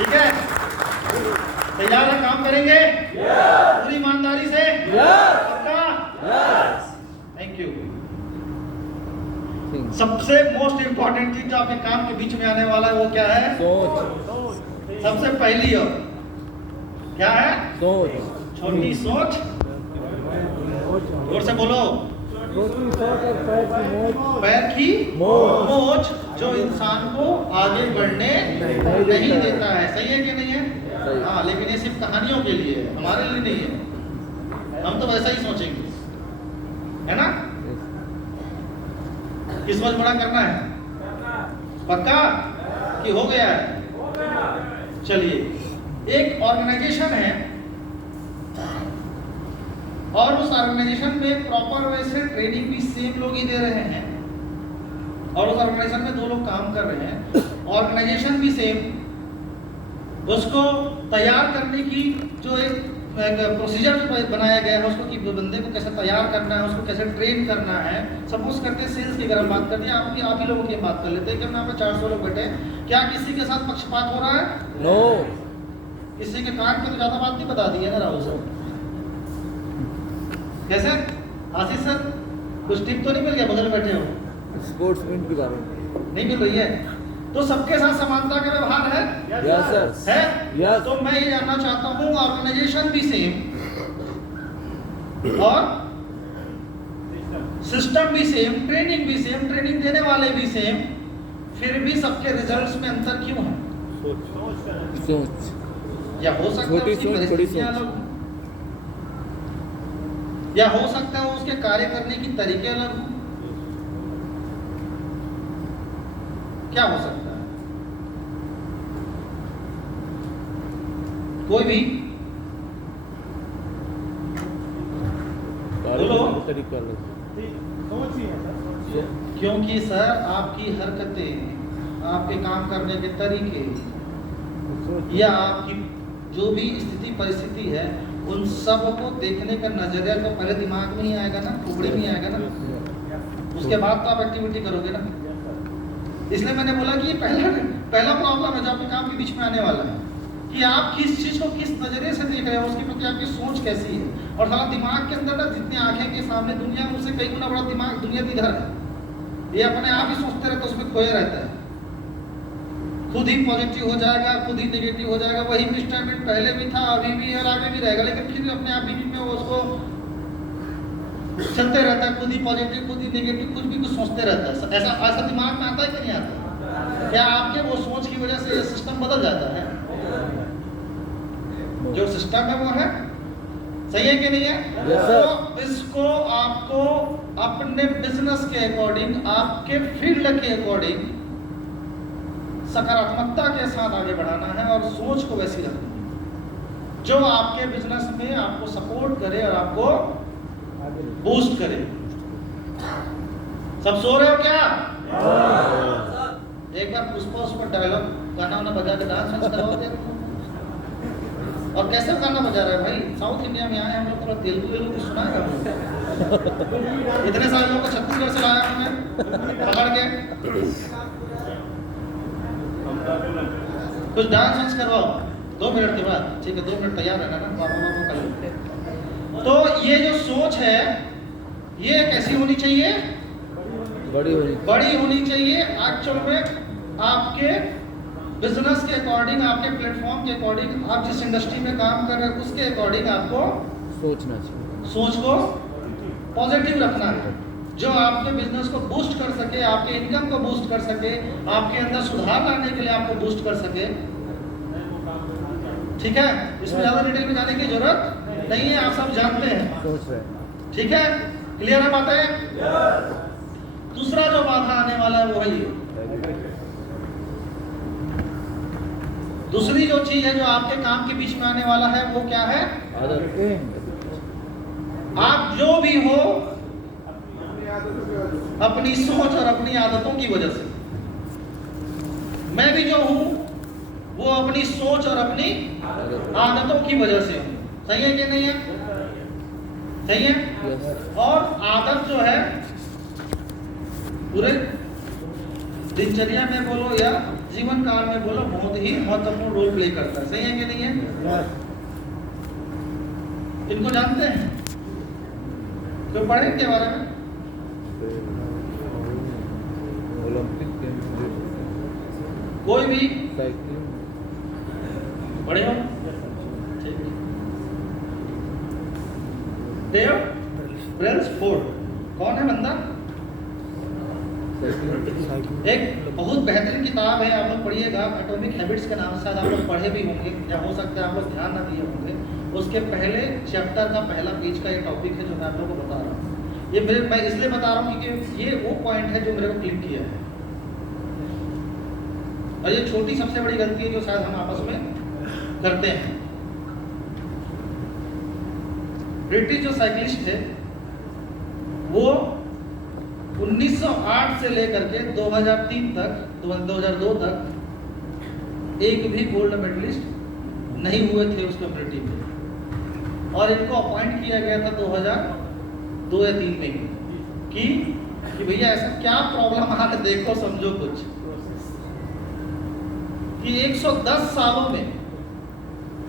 ठीक है, तैयार है, काम करेंगे पूरी ईमानदारी से, पक्का? Thank you. सबसे मोस्ट इंपॉर्टेंट चीज जो आपके काम के बीच में आने वाला है वो क्या है? सोच। सबसे पहली और क्या है? सोच। छोटी सोच। जोर से बोलो। छोटी सोच और पैर की मोच। मोच जो इंसान को आगे बढ़ने नहीं देता है। सही है कि नहीं है? सही। हाँ, लेकिन ये सिर्फ कहानियों के लिए है, हमारे लिए नहीं है। हम तो वैसा ही सोचेंगे, है ना? किस वक्त बड़ा करना है? पक्का कि हो गया है? चलिए, एक ऑर्गेनाइजेशन है और उस ऑर्गेनाइजेशन में प्रॉपर वे से ट्रेनिंग भी सेम लोग ही दे रहे हैं और उस ऑर्गेनाइजेशन में 2 लोग काम कर रहे हैं, ऑर्गेनाइजेशन भी सेम, उसको तैयार करने की जो एक प्रोसीजर बनाया गया है उसको कि बंदे को कैसे तैयार करना है, उसको कैसे ट्रेन करना है। सपोज करते हैं सेल्स की अगर हम बात करते हैं, आप ही लोगों की बात कर लेते हैं कि हम यहाँ पे 400 लोग बैठे, क्या किसी के साथ पक्षपात हो रहा है? नो। किसी के कान पे तो ज्यादा बात नहीं बता दी है ना राहुल सर? कैसे आशीष सर, कुछ टिप तो नहीं मिल गया? बगल में बैठे हो, स्पोर्ट्समैन के बारे में नहीं मिल रही है तो सबके साथ समानता का व्यवहार है? Yes sir. है? यस। तो मैं ये जानना चाहता हूँ, ऑर्गेनाइजेशन भी सेम और सिस्टम भी सेम, ट्रेनिंग भी सेम, ट्रेनिंग देने वाले भी सेम, फिर भी सबके रिजल्ट्स में अंतर क्यों है? सोच। या हो सकता है छोटी उसकी सोच, बड़ी परिस्थितियां सोच। अलग हों, या हो सकता है उसके कार्य करने की तरीके अलग हों। क्या हो सकता है? कोई भी बोलो। तरीका अलग। क्योंकि सर आपकी हरकतें, आपके काम करने के तरीके या आपकी जो भी स्थिति परिस्थिति है, उन सब को देखने का नजरिया तो पहले दिमाग में ही आएगा ना, खोपड़ी में ही आएगा ना, उसके बाद तो आप एक्टिविटी करोगे ना। इसलिए मैंने बोला कि ये पहला प्रॉब्लम है जो आपके काम के बीच में आने वाला है कि आप किस चीज को किस नजरिए से देख रहे हो, उसके प्रति आपकी सोच कैसी है। और सारा दिमाग के अंदर ना, जितने आंखें के सामने दुनिया है उससे कई गुना बड़ा दिमाग दुनिया की घर है। ये अपने आप ही सोचते रहते, उसमें खोए रहता है, खुद ही पॉजिटिव हो जाएगा, खुद ही नेगेटिव हो जाएगा। वही मिसस्टैंडमेंट पहले भी था, अभी भी और आगे भी रहेगा, लेकिन फिर अपने आप बीच में वो उसको चलते रहता है, खुद ही पॉजिटिव, खुद ही नेगेटिव, कुछ भी कुछ सोचते रहता है। ऐसा दिमाग में आता है कि नहीं आता? क्या आपके वो सोच की वजह से ये सिस्टम बदल जाता है? जो सिस्टम है वो है, सही है कि नहीं है? yes, तो इसको आपको अपने बिजनेस के अकॉर्डिंग, आपके फील्ड के अकॉर्डिंग सकारात्मकता के साथ आगे बढ़ाना है और सोच को वैसी रखनी है जो आपके बिजनेस में आपको सपोर्ट करे और आपको बूस्ट करे। सब सो रहे हो क्या? एक बार पुष्पा उस पर डायलॉग गाना वाना बजा के डांस कराओगे। और कैसे गाना बजा रहा है भाई? साउथ इंडिया में आए हम लोग, थोड़ा तेलुगु कुछ सुना है? इतने सारे लोगों को छत्तीसगढ़ से लाया हमने पकड़ के। कुछ डांस वांस करवाओ 2 मिनट के बाद, ठीक है? 2 मिनट तैयार रहना ना, बाबा कर। तो ये जो सोच है ये कैसी होनी चाहिए? बड़ी होनी चाहिए। एक्चुअल में आपके बिजनेस के अकॉर्डिंग, आपके प्लेटफॉर्म के अकॉर्डिंग, आप जिस इंडस्ट्री में काम कर रहे हैं उसके अकॉर्डिंग आपको सोचना चाहिए, सोच को पॉजिटिव रखना है, जो आपके बिजनेस को बूस्ट कर सके, आपके इनकम को बूस्ट कर सके, आपके अंदर सुधार लाने के लिए आपको बूस्ट कर सके। ठीक है? इसमें ज्यादा डिटेल में जाने की जरूरत नहीं है, आप सब जानते हैं। सोच रहे। ठीक है? क्लियर है बातें? दूसरा जो बाधा आने वाला है वो है ये। दूसरी जो चीज है जो आपके काम के बीच में आने वाला है वो क्या है? आप जो भी हो अपनी सोच और अपनी आदतों की वजह से, मैं भी जो हूं वो अपनी सोच और अपनी आदतों की वजह से हूं। सही है कि नहीं है? सही है? yes. और आदत जो है पूरे दिनचर्या में बोलो या जीवन काल में बोला बहुत ही महत्वपूर्ण रोल प्ले करता है। सही है कि नहीं है? इनको जानते हैं? तो पढ़े इनके बारे में? ओलंपिक गेम्स, कोई भी साइकिलिंग, पढ़े हो? ठीक। डेव ब्रेल्सफोर्ड कौन है बंदा? एक बहुत बेहतरीन किताब है, आप लोग पढ़िएगा, एटॉमिक हैबिट्स के नाम से शायद आप लोग पढ़े भी होंगे या हो सकता है आप लोग ध्यान ना दिए होंगे। उसके पहले चैप्टर का पहला पेज का एक टॉपिक है जो मैं आप लोगों को बता रहा हूँ। ये मैं इसलिए बता रहा हूँ क्योंकि ये वो पॉइंट है जो मेरे को क्लिक किया है, और ये छोटी सबसे बड़ी गलती है जो शायद हम आपस में करते हैं। ब्रिटिश जो साइकिलिस्ट थे वो 1908 से लेकर के 2003 तक 2002 तक एक भी गोल्ड मेडलिस्ट नहीं हुए थे उस कम्युनिटी में, और इनको अपॉइंट किया गया था 2002 या 3 में कि भैया ऐसा क्या प्रॉब्लम आ रहा है, देखो समझो कुछ, कि 110 सालों में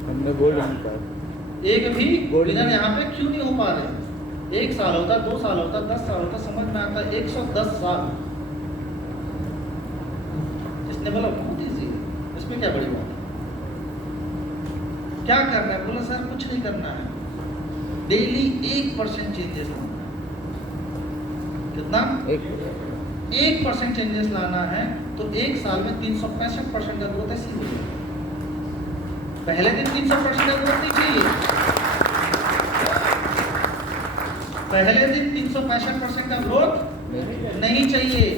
हमने गोल्ड नहीं पाया। एक भी विनर यहाँ पे क्यों नहीं हो पा रहे? 1 साल होता, 2 साल होता, 10 साल होता, समझ में आता, 110 साल। इसने बोला बहुत इजी है, इसमें क्या बड़ी बात है, क्या करना है? बोला सर कुछ नहीं करना है, डेली 1% चेंजेस लाना है। कितना? 1% चेंजेस लाना है तो 1 साल में 365% का ग्रोथ ऐसी हो जाएगा। पहले दिन 300% का ग्रोथ नहीं चाहिए, पहले दिन 365% का ग्रोथ नहीं चाहिए।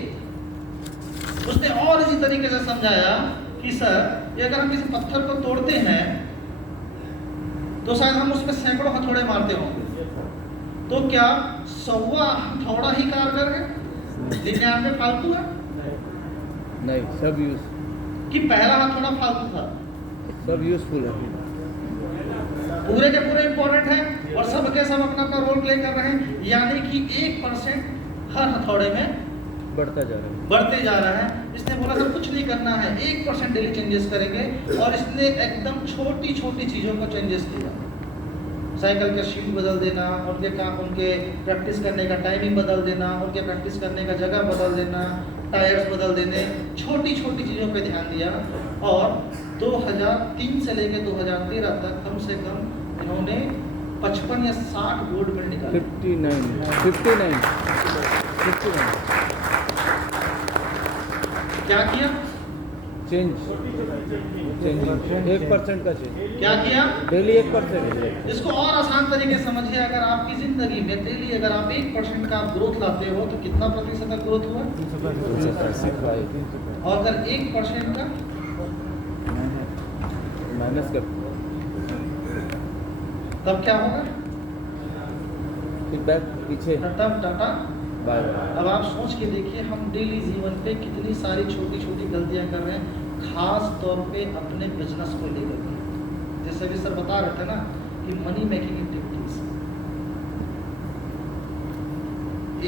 उसने और इसी तरीके से समझाया कि सर ये अगर हम किसी पत्थर को तोड़ते हैं तो शायद हम उसमें सैकड़ों हथौड़े मारते होंगे, तो क्या 100वां हथौड़ा ही कारगर है? विज्ञान में फालतू है नहीं, सब यूज, कि पहला हथौड़ा फालतू था? सब यूजफुल है, पूरे के पूरे इंपॉर्टेंट है और सब के सब अपना अपना रोल प्ले कर रहे हैं, यानी कि 1% हर हथौड़े में बढ़ते जा रहा है। इसने बोला सर कुछ नहीं करना है, 1% डेली चेंजेस करेंगे, और इसने एकदम छोटी छोटी चीजों को चेंजेस किया। साइकिल का शीट बदल देना, उनके काम, उनके प्रैक्टिस करने का टाइमिंग बदल देना, उनके प्रैक्टिस करने का जगह बदल देना, टायर्स बदल देने, छोटी छोटी चीज़ों पे ध्यान दिया। और 2003 से लेकर 2013 तक कम से कम इन्होंने 55 या 60 गोल्ड मेडल निकाले। 59 क्या किया? चेंज 1% का चेंज। क्या किया? डेली 1%। इसको और आसान तरीके से समझिए, अगर आपकी जिंदगी में डेली अगर आप 1% का आप ग्रोथ लाते हो तो कितना प्रतिशत का ग्रोथ हुआ? 365 और अगर 1% का माइनस कर, तब क्या होगा? फीडबैक पीछे, टाटा बाय। अब आप सोच के देखिए, हम डेली जीवन पे कितनी सारी छोटी छोटी गलतियां कर रहे हैं, खास तौर पे अपने बिजनेस को लेकर के। जैसे भी सर बता रहे थे ना कि मनी मेकिंग एक्टिविटीज,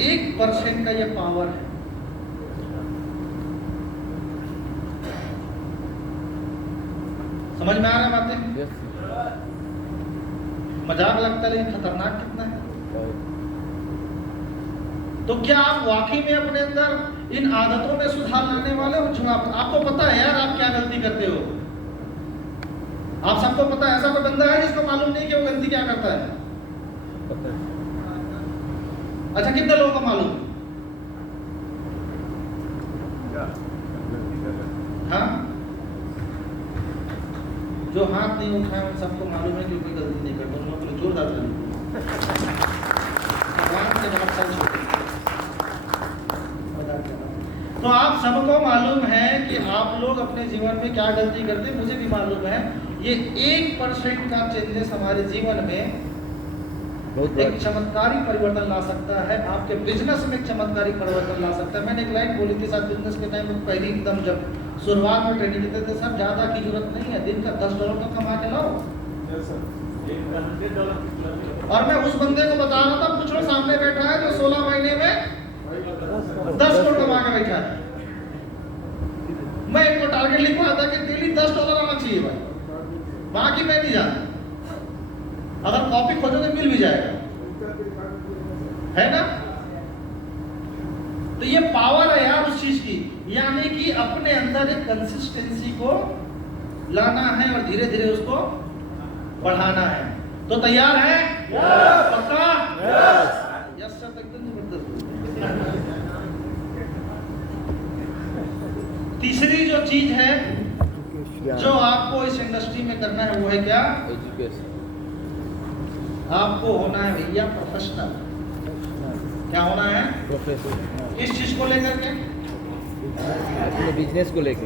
1% का ये पावर है। समझ में आ रहा है बातें? यस, मजाक लगता है लेकिन खतरनाक कितना है। तो क्या आप वाकई में अपने अंदर इन आदतों में सुधार लाने वाले हो? जो आपको पता है यार आप क्या गलती करते हो, आप सबको पता है। ऐसा कोई बंदा है जिसको मालूम नहीं कि वो गलती क्या करता है? पता है। अच्छा, कितने लोगों को मालूम? हाँ, जो हाथ नहीं उठाए उन सबको मालूम है कि कोई गलती नहीं करता। उन लोगों को जोरदार ताली। तो आप सबको मालूम है कि आप लोग अपने जीवन में क्या गलती करते हैं, मुझे भी मालूम है। ये 1% का चेंजेस हमारे जीवन में एक चमत्कारी परिवर्तन ला सकता है, आपके बिजनेस में एक चमत्कारी परिवर्तन ला सकता है। मैंने एक लाइन बोली थी साथ बिजनेस के टाइम में, पहली एकदम जब शुरुआत में ट्रेनिंग देते थे, सब ज़्यादा की जरूरत नहीं है, दिन का $10 तो कमा के लाओ। और मैं उस बंदे को बता रहा था, पूछो सामने बैठा है जो 16 महीने में 10 करोड़ कमा के बैठा है। मैं इनको टारगेट लिख रहा था कि डेली $10 आना चाहिए भाई, बाकी मैं नहीं जानता। अगर कॉपी खोजोगे मिल भी जाएगा, है ना? तो ये पावर है यार उस चीज की, यानी कि अपने अंदर एक कंसिस्टेंसी को लाना है और धीरे धीरे उसको बढ़ाना है। तो तैयार है? पक्का? यस सर, एकदम जबरदस्त। तीसरी जो चीज है जो आपको इस इंडस्ट्री में करना है वो है क्या? एजुकेशन। आपको होना है भैया प्रोफेशनल। क्या होना है? प्रोफेशनल। इस चीज को लेकर के अपने बिजनेस को लेके।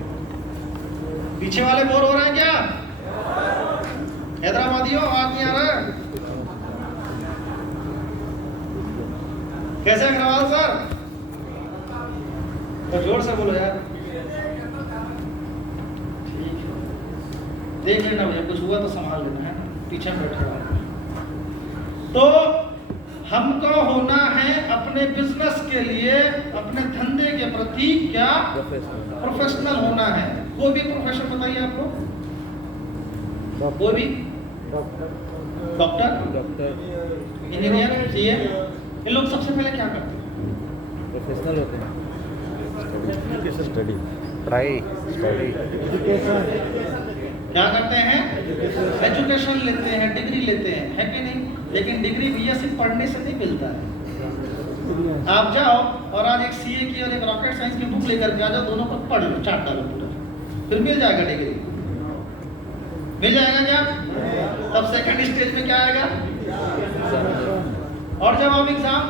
पीछे वाले बोर हो रहे हैं क्या? हैदराबादियों, आवाज नहीं आ रहा है? कैसे अग्रवाल सर? तो जोर से बोलो यार। देख लेना भैया, कुछ हुआ तो संभाल लेना है, पीछे में बैठा हुआ। तो हमको होना है अपने बिजनेस के लिए, अपने धंधे के प्रति क्या? प्रोफेशनल होना है। कोई भी प्रोफेशन बताइए आपको, कोई भी? डॉक्टर, इंजीनियर, सीए, ये लोग सबसे पहले क्या करते हैं? प्रोफेशनल होते हैं। स्टडी, पढ़ाई, स्टडी, क्या करते हैं? एजुकेशन लेते हैं, डिग्री लेते हैं, है कि नहीं? लेकिन डिग्री भैया सिर्फ पढ़ने से नहीं मिलता है। आप जाओ और आज एक सीए की और एक रॉकेट साइंस की बुक लेकर के आ जाओ, दोनों को पढ़ लो, चाट डालो पूरा, फिर मिल जाएगा डिग्री। मिल जाएगा क्या? तब सेकंड स्टेज में क्या आएगा? और जब आप एग्जाम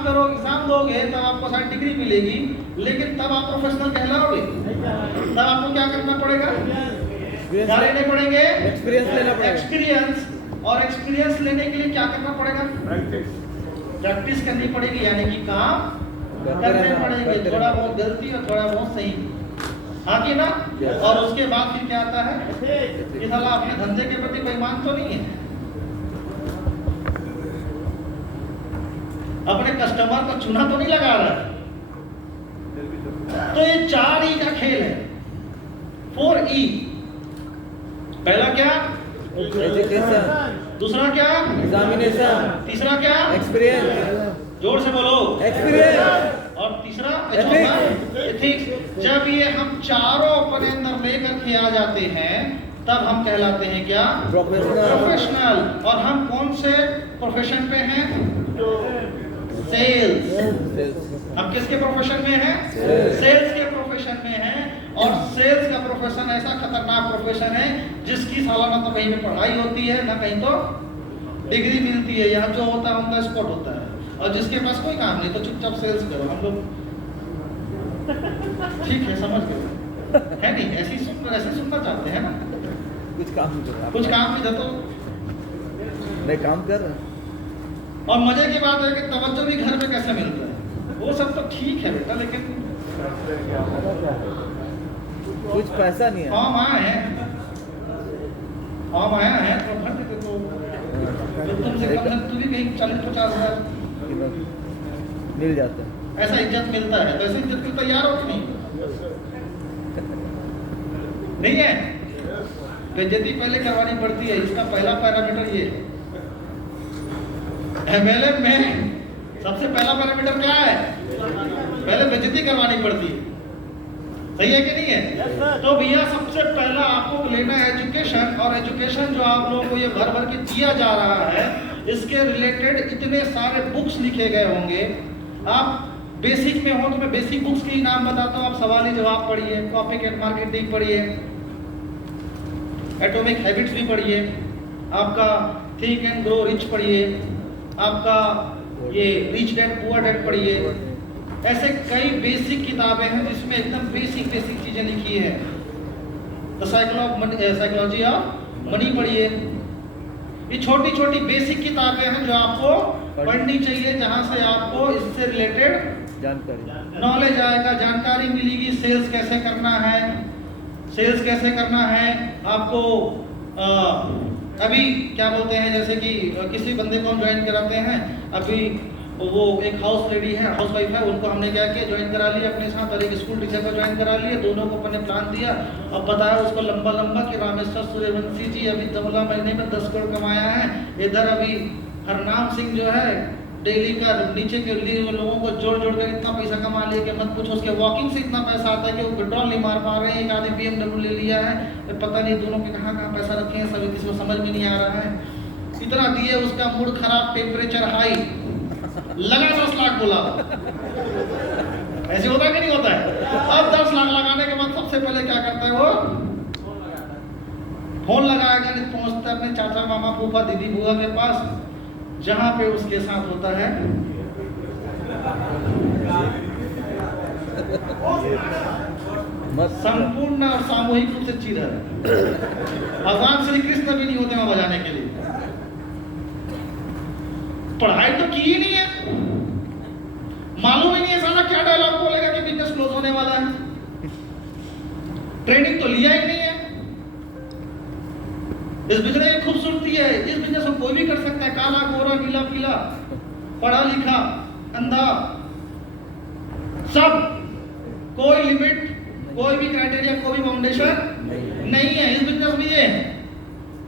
दोगे तब आपको शायद डिग्री मिलेगी, लेकिन तब आप प्रोफेशनल कहलाओगे। तब आपको क्या करना पड़ेगा? क्या लेने पड़ेंगे? एक्सपीरियंस लेना पड़ेगा। एक्सपीरियंस, और एक्सपीरियंस लेने के लिए क्या करना पड़ेगा? प्रैक्टिस करनी पड़ेगी, यानी कि काम करने पड़ेंगे, थोड़ा बहुत गलती और थोड़ा बहुत सही, हाँ कि ना? और उसके बाद फिर क्या आता है? ये साला अपने धंधे के प्रति बेईमान तो नहीं है, अपने कस्टमर को चूना तो नहीं लगा रहा है। तो ये 4 ई का खेल है, 4 ई। पहला क्या? एजुकेशन। दूसरा क्या? एग्जामिनेशन। तीसरा क्या? एक्सपीरियंस। जोर से बोलो। एक्सपीरियंस। और तीसरा एथिक्स। जब ये हम चारों अपने अंदर लेकर के आ जाते हैं तब हम कहलाते हैं क्या? प्रोफेशनल। और हम कौन से प्रोफेशन पे हैं? सेल्स। हम किसके प्रोफेशन में हैं? सेल्स के प्रोफेशन में हैं। और सेल्स का प्रोफेशन ऐसा खतरनाक प्रोफेशन है जिसकी सालाना तो कहीं में पढ़ाई होती है, ना कहीं तो डिग्री मिलती है। यहाँ जो होता है ऑन द स्पॉट होता है, और जिसके पास कोई काम नहीं तो चुपचाप सेल्स करो। हम लोग ठीक है, समझ गए, है नहीं? ऐसे सुनना चाहते हैं ना? कुछ काम नहीं कर रहा। कुछ काम नहीं था तो मैं काम कर रहा हूँ। और मजे की बात है कि तवज्जो भी घर में कैसे मिलता है, वो सब तो ठीक है बेटा, लेकिन कुछ पैसा नहीं है। फॉर्म आया है तो भर देते तो तुमसे कम तू भी कहीं 40-50 हज़ार मिल जाता है। ऐसा इज्जत मिलता है। वैसे इज्जत के तैयार हो कि नहीं है? बेइज्जती पहले करवानी पड़ती है, इसका पहला पैरामीटर ये है। एमएलएम में सबसे पहला पैरामीटर क्या है? पहले बेइज्जती करवानी पड़ती है, सही है कि नहीं है? तो भैया सबसे पहला आपको लेना है एजुकेशन। और एजुकेशन जो आप लोगों को ये भर भर के दिया जा रहा है, इसके रिलेटेड इतने सारे बुक्स लिखे गए होंगे। आप बेसिक में हो तो मैं बेसिक बुक्स के नाम बताता हूँ, आप सवाली जवाब पढ़िए, कॉपीकैट मार्केटिंग पढ़िए, एटॉमिक हैबिट्स भी पढ़िए, आपका थिंक एंड ग्रो रिच पढ़िए, आपका ये रिच डैड पुअर डैड पढ़िए। ऐसे कई बेसिक किताबें हैं जिसमें एकदम बेसिक चीजें लिखी है। तो साइकोलॉजी ऑफ मनी पढ़िए। ये छोटी छोटी बेसिक किताबें हैं जो आपको पढ़नी चाहिए, जहां से आपको इससे रिलेटेड जानकारी नॉलेज आएगा, जानकारी मिलेगी। सेल्स कैसे करना है, सेल्स कैसे करना है आपको। अभी क्या बोलते हैं, जैसे कि किसी बंदे को हम ज्वाइन कराते हैं, अभी वो एक हाउस लेडी है, हाउस वाइफ है, उनको हमने क्या किया, ज्वाइन करा लिया अपने साथ, और एक स्कूल टीचर को ज्वाइन करा लिया। दोनों को अपने प्लान दिया। अब बताया उसको लंबा लंबा कि रामेश्वर सूर्यवंशी जी अभी 16 महीने में 10 करोड़ कमाया है। इधर अभी हरनाम सिंह जो है डेली का नीचे के लिए लोगों को जोड़ जोड़ कर इतना पैसा कमा लिया कि मत पूछो। उसके वॉकिंग से इतना पैसा आता है कि वो पेट्रोल नहीं मार पा रहे हैं। एक आदमी BMW ले लिया है, पता नहीं दोनों के कहाँ कहाँ पैसा रखे हैं, सभी किसी को समझ में नहीं आ रहा है। इतना दिए, उसका मूड खराब, टेम्परेचर हाई, लगा 10 लाख बोला। ऐसे होता है कि नहीं होता है? अब 10 लाख लगाने के बाद सबसे पहले क्या करता है वो, फोन लगाएगा, नहीं पहुंचता अपने चाचा मामा फूफा दीदी बुआ के पास, जहां पे उसके साथ होता है संपूर्ण और सामूहिक रूप से चीरहरण। भगवान श्री कृष्ण भी नहीं होते वहां बजाने के लिए। पढ़ाई तो की ही नहीं है, मालूम ही नहीं है साला क्या डायलॉग बोलेगा कि बिजनेस क्लोज होने वाला है। ट्रेनिंग तो लिया ही नहीं है। इस बिजनेस की खूबसूरती है, इस बिजनेस को कोई भी कर सकता है, काला गोरा नीला पीला, पढ़ा लिखा अंधा, सब, कोई लिमिट, कोई भी क्राइटेरिया, कोई भी फाउंडेशन नहीं है। इस बिजनेस में ये है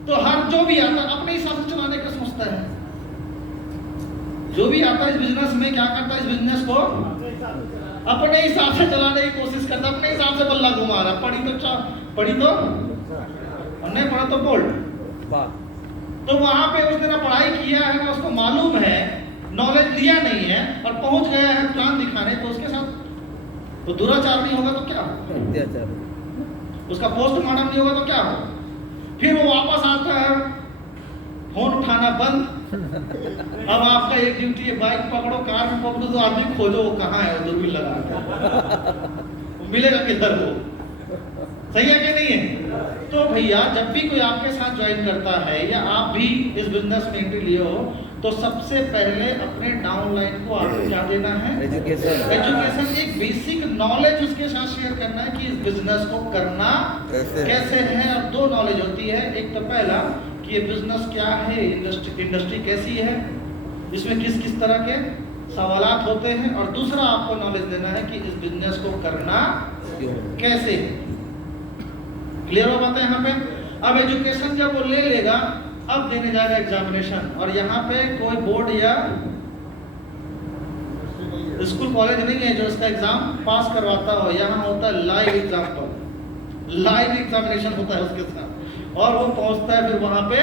तो हर जो भी आता अपने हिसाब से चलाने का सोचता है। जो भी आता है इस बिजनेस में क्या करता है, इस बिजनेस को अपने हिसाब से चलाने की कोशिश करता है, अपने हिसाब से बल्ला घुमा रहा। पढ़ी तो और नहीं पढ़ा तो बोल्ड। तो वहां पे उसने ना पढ़ाई किया है, ना उसको मालूम है, नॉलेज लिया नहीं है और पहुंच गया है प्लान दिखाने, तो उसके साथ तो दुराचार नहीं होगा तो क्या होगा, अत्याचार, उसका पोस्टमार्टम नहीं होगा तो क्या होगा। फिर वो वापस आता है, फोन उठाना बंद। अब आपका एक ड्यूटी है, बाइक पकड़ो, कार में पकड़ो, तो आदमी खोजो वो कहाँ है, वो दूरबीन लगा मिलेगा किधर वो। सही है कि नहीं है? तो भैया जब भी कोई आपके साथ ज्वाइन करता है या आप भी इस बिजनेस में एंट्री लिए हो, तो सबसे पहले अपने डाउनलाइन को आपको क्या देना है, एजुकेशन, एक बेसिक नॉलेज उसके साथ शेयर करना है कि इस बिजनेस को करना कैसे है। और 2 नॉलेज होती है, एक तो पहला कि ये बिजनेस क्या है, इंडस्ट्री कैसी है, इसमें किस किस तरह के सवालात होते हैं, और दूसरा आपको नॉलेज देना है कि इस बिजनेस को करना कैसे है। क्लियर हो बात है यहाँ पे? अब एजुकेशन जब वो ले लेगा, अब देने जाएगा एग्जामिनेशन, और यहाँ पे कोई बोर्ड या स्कूल कॉलेज नहीं है जो इसका एग्जाम पास करवाता हो। यहाँ होता है लाइव एग्जाम्पल, लाइव एग्जामिनेशन होता है उसके साथ, और वो पहुंचता है फिर वहां पे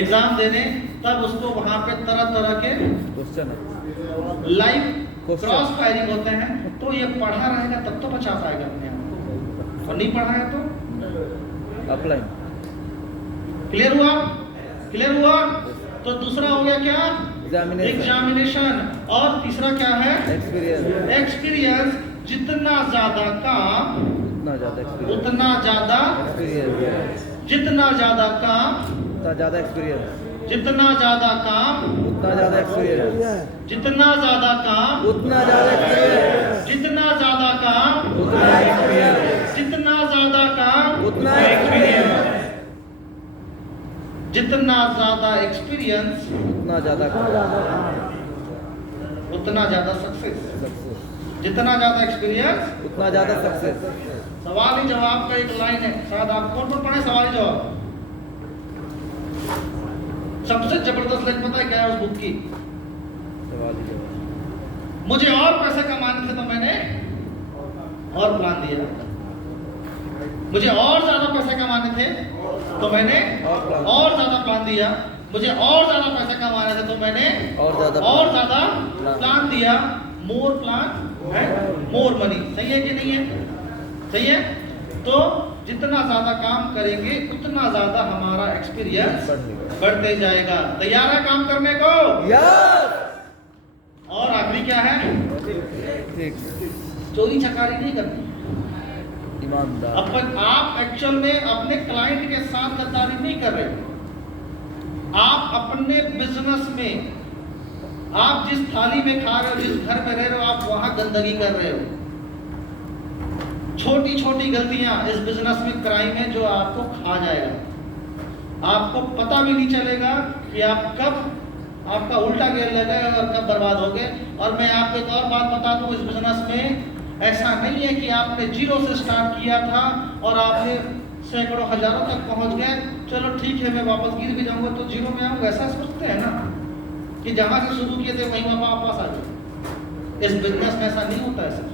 एग्जाम देने। तब उसको वहां पे तरह तरह के क्वेश्चन लाइव क्रॉस फायरिंग होते हैं। तो ये पढ़ा रहेगा तब तो बचा पाएगा अपने आप को, और नहीं पढ़ा है तो अप्लाई। क्लियर हुआ? क्लियर हुआ? तो दूसरा हो गया क्या, एग्जामिनेशन, और तीसरा क्या है, एक्सपीरियंस। एक्सपीरियंस। जितना ज्यादा काम उतना ज्यादा एक्सपीरियंस, उतना ज्यादा एक्सपीरियंस, जितना ज्यादा काम उतना ज्यादा एक्सपीरियंस, जितना ज्यादा काम उतना ज्यादा एक्सपीरियंस, जितना ज्यादा काम उतना ज्यादा एक्सपीरियंस, जितना ज्यादा काम उतना एक्सपीरियंस, जितना ज्यादा काम उतना एक्सपीरियंस, जितना ज्यादा एक्सपीरियंस उतना ज्यादा उतना ज्यादा सक्सेस। सक्सेस, जितना ज्यादा एक्सपीरियंस उतना ज्यादा सक्सेस। सवाल ही जवाब का एक लाइन है, शायद आप कौन कौन पढ़े सवाल ही जवाब। सबसे जबरदस्त लाइन पता है क्या है उस बुक की? सवाल ही जवाब। मुझे और पैसे कमाने थे तो मैंने और प्लान दिया, मुझे और ज्यादा पैसे कमाने थे तो मैंने और ज्यादा प्लान दिया, मुझे और ज्यादा पैसे कमाने थे तो मैंने और ज्यादा प्लान दिया। मोर प्लान एंड मोर मनी। सही है कि नहीं है? सही है। तो जितना ज्यादा काम करेंगे उतना ज्यादा हमारा एक्सपीरियंस बढ़ते जाएगा। तैयार है काम करने को? और आखिरी क्या है, चोरी चकारी नहीं करनी, ईमानदार। अपन आप एक्चुअल में अपने क्लाइंट के साथ गद्दारी नहीं कर रहे। आप अपने बिजनेस में, आप जिस थाली में खा रहे हो, जिस घर में रह रहे हो, आप वहां गंदगी कर रहे हो। छोटी छोटी गलतियां इस बिजनेस में, क्राइम है जो आपको खा जाएगा। आपको पता भी नहीं चलेगा कि आप कब आपका उल्टा गियर लगा और कब बर्बाद हो गए। और मैं आपको एक और बात बता दूं, इस बिजनेस में ऐसा नहीं है कि आपने जीरो से स्टार्ट किया था और आपने सैकड़ों हजारों तक पहुंच गए, चलो ठीक है मैं वापस गिर भी जाऊंगा तो जीरो में आऊंगा, ऐसा सोचते हैं ना कि जहां से शुरू किए थे वहीं वापस आ जाए। इस बिजनेस में ऐसा नहीं होता है सर,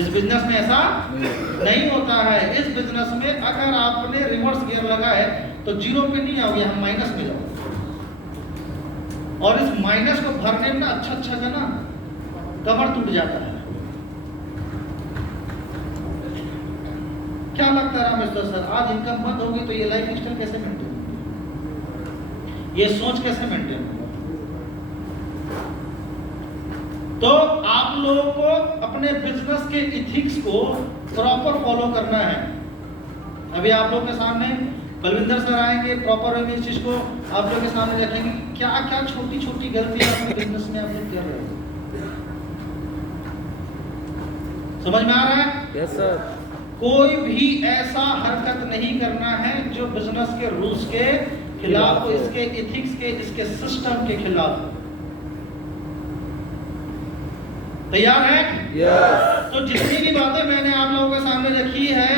इस बिजनेस में ऐसा नहीं होता है। इस बिजनेस में अगर आपने रिवर्स गियर लगा है तो जीरो पे नहीं आओगे, हम माइनस में जाओगे। और इस माइनस को भरने में अच्छा का ना कमर टूट जाता है। क्या लगता है रामेश्वर सर, आज इनकम बंद होगी तो ये लाइफ स्टाइल कैसे मेंटेन होगी, ये सोच कैसे मेंटेन होगी? तो आप लोगों को अपने बिजनेस के इथिक्स को प्रॉपर फॉलो करना है। अभी आप लोगों के सामने बलविंदर सर आएंगे, प्रॉपर वे में इस चीज को आप लोगों के सामने रखेंगे क्या क्या छोटी छोटी गलतियां अपने बिजनेस में आप लोग कर रहे हो। समझ में आ रहा है? Yes sir. कोई भी ऐसा हरकत नहीं करना है जो बिजनेस के रूल्स के खिलाफ हो, इसके इथिक्स के, इसके सिस्टम के खिलाफ हो। तैयार है? यस। तो जितनी भी बातें मैंने आप लोगों के सामने रखी है,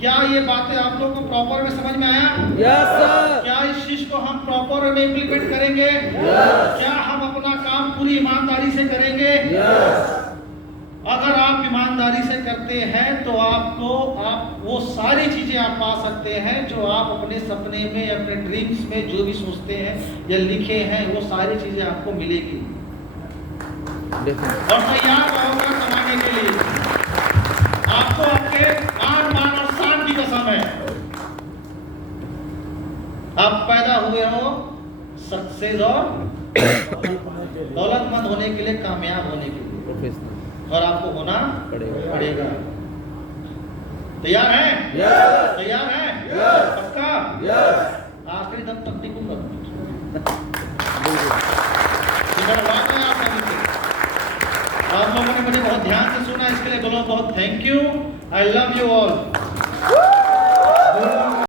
क्या ये बातें आप लोगों को प्रॉपर में समझ में आया? Yes sir. क्या इस चीज को हम प्रॉपर में इम्प्लीमेंट करेंगे? यस। क्या हम अपना काम पूरी ईमानदारी से करेंगे? यस। अगर आप ईमानदारी से करते हैं तो आप वो सारी चीजें आप पा सकते हैं जो आप अपने सपने में, अपने ड्रीम्स में जो भी सोचते हैं या लिखे हैं, वो सारी चीजें आपको मिलेगी। और तैयार रहोगे कमाने के लिए। आपको आपके आन बान और शान की कसम है। आप पैदा हुए हो सक्सेस और दौलतमंद होने के लिए, कामयाब होने के लिए, प्रोफेशनल, और आपको होना पड़ेगा। तैयार है? यस। तैयार है? यस। पक्का? यस। आखिरी दम तक टिकूंगा। बिल्कुल। इधर बात है आप सभी से। आप लोगों ने मुझे बहुत ध्यान से सुना, इसके लिए बोलो बहुत thank you. I love you all.